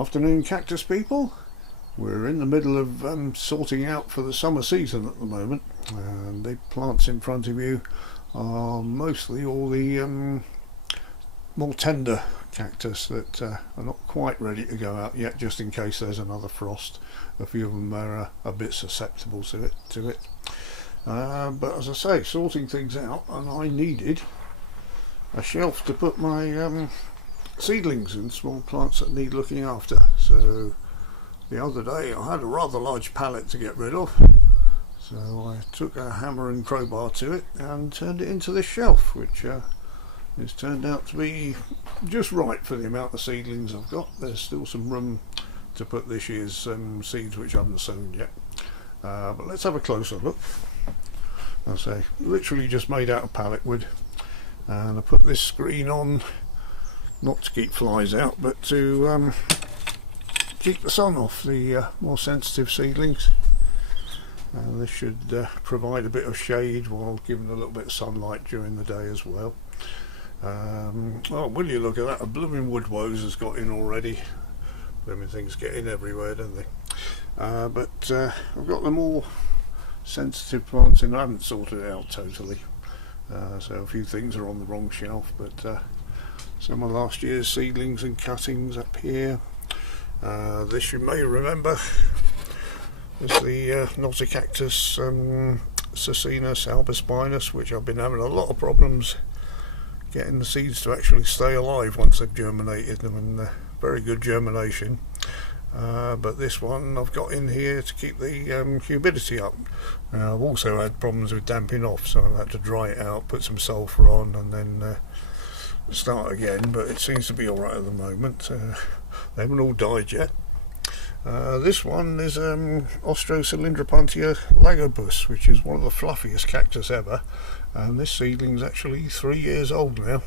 Afternoon, cactus people. We're in the middle of sorting out for the summer season at the moment, and the plants in front of you are mostly all the more tender cactus that are not quite ready to go out yet, just in case there's another frost. A few of them are a bit susceptible to it. But as I say, sorting things out, and I needed a shelf to put my seedlings and small plants that need looking after. So the other day I had a rather large pallet to get rid of, so I took a hammer and crowbar to it and turned it into this shelf, which has turned out to be just right for the amount of seedlings I've got. There's still some room to put this year's seeds which I haven't sown yet, but let's have a closer look. I say, literally just made out of pallet wood, and I put this screen on not to keep flies out, but to keep the sun off the more sensitive seedlings. And this should provide a bit of shade while giving a little bit of sunlight during the day as well. Oh, will you look at that, a blooming wood woes has got in already. Blooming things get in everywhere, don't they? But I've got the more sensitive plants in. I haven't sorted it out totally, so a few things are on the wrong shelf, but some of last year's seedlings and cuttings up here. This you may remember is the Cactus Cicinus albispinus, which I've been having a lot of problems getting the seeds to actually stay alive once they've germinated them, and very good germination. But this one I've got in here to keep the humidity up. I've also had problems with damping off, so I've had to dry it out, put some sulphur on, and then start again, but it seems to be alright at the moment. They haven't all died yet. This one is Ostrocylindropuntia lagopus, which is one of the fluffiest cactus ever, and this seedling's actually 3 years old now.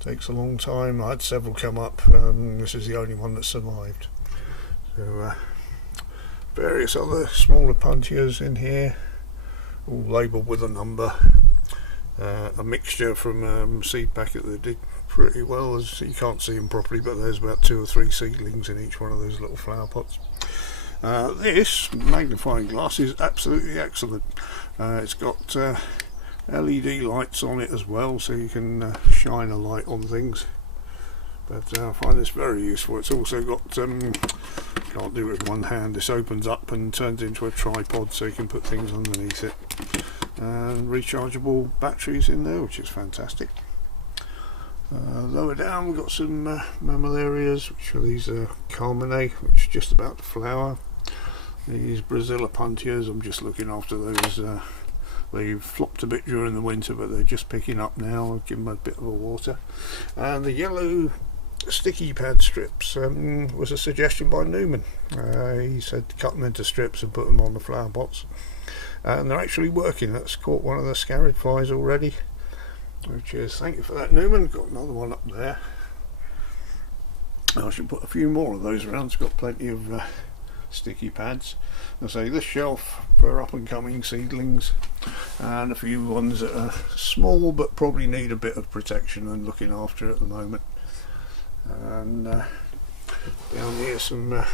Takes a long time. I had several come up, this is the only one that survived. So various other smaller puntias in here, all labelled with a number. A mixture from seed packet that did pretty well, as you can't see them properly, but there's about 2 or 3 seedlings in each one of those little flower pots. This magnifying glass is absolutely excellent. It's got LED lights on it as well, so you can shine a light on things, but I find this very useful. It's also got can't do it with one hand. This opens up and turns into a tripod, so you can put things underneath it, and rechargeable batteries in there, which is fantastic. Lower down we've got some mammillarias, which are these Carmenae, which are just about to flower. These Brazilipuntias, I'm just looking after those. They've flopped a bit during the winter, but they're just picking up now. I'll give them a bit of a water. And the yellow sticky pad strips was a suggestion by Newman. He said cut them into strips and put them on the flower pots, and they're actually working. That's caught one of the scarab flies already, which is, thank you for that, Newman. Got another one up there. I should put a few more of those around. It's got plenty of sticky pads. I say, this shelf for up and coming seedlings, and a few ones that are small but probably need a bit of protection and looking after at the moment. And down here some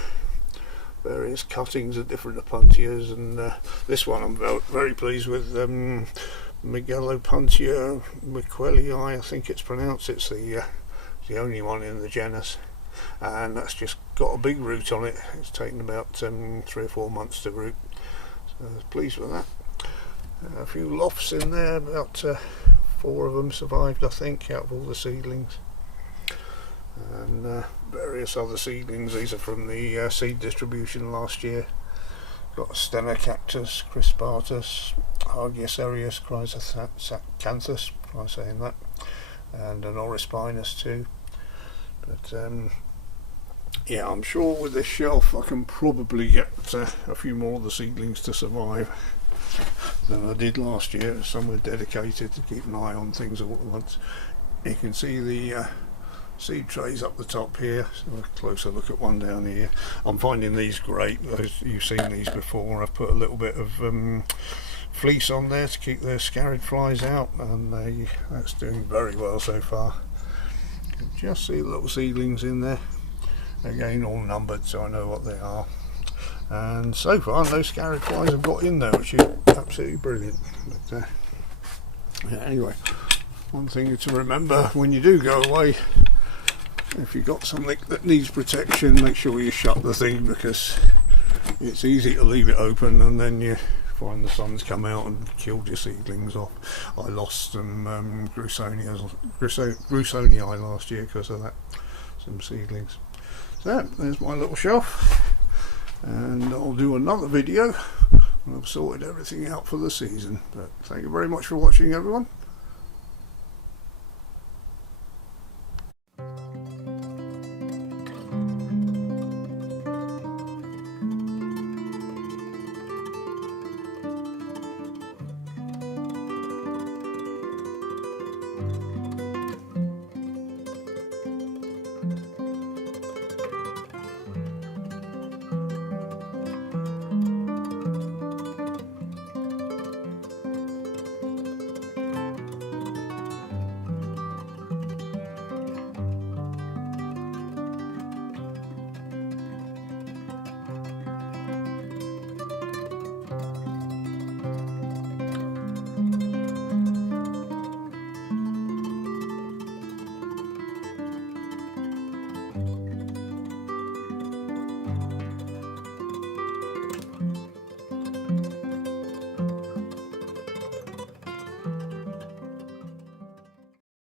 various cuttings of different opuntias, and this one I'm very pleased with, Megallopuntia miquelii, I think it's pronounced. It's the only one in the genus, and that's just got a big root on it. It's taken about 3 or 4 months to root, so I was pleased with that. A few lofts in there, about 4 of them survived, I think, out of all the seedlings. And various other seedlings. These are from the seed distribution last year. Got a Stenocactus crispatus, Argyaserius chrysanthus, try saying that, and an Orispinus too. But yeah, I'm sure with this shelf I can probably get a few more of the seedlings to survive than I did last year. Some were dedicated to keep an eye on things all at once. You can see the seed trays up the top here, so a closer look at one down here. I'm finding these great. You've seen these before. I've put a little bit of fleece on there to keep the scarab flies out, and that's doing very well so far. You can just see little seedlings in there. Again, all numbered, so I know what they are. And so far, no scarab flies have got in there, which is absolutely brilliant. But yeah, anyway, one thing to remember when you do go away, if you've got something that needs protection, make sure you shut the thing, because it's easy to leave it open and then you find the sun's come out and killed your seedlings off. I lost some Grusonii last year because of that, some seedlings. So there's my little shelf, and I'll do another video when I've sorted everything out for the season. But thank you very much for watching, everyone.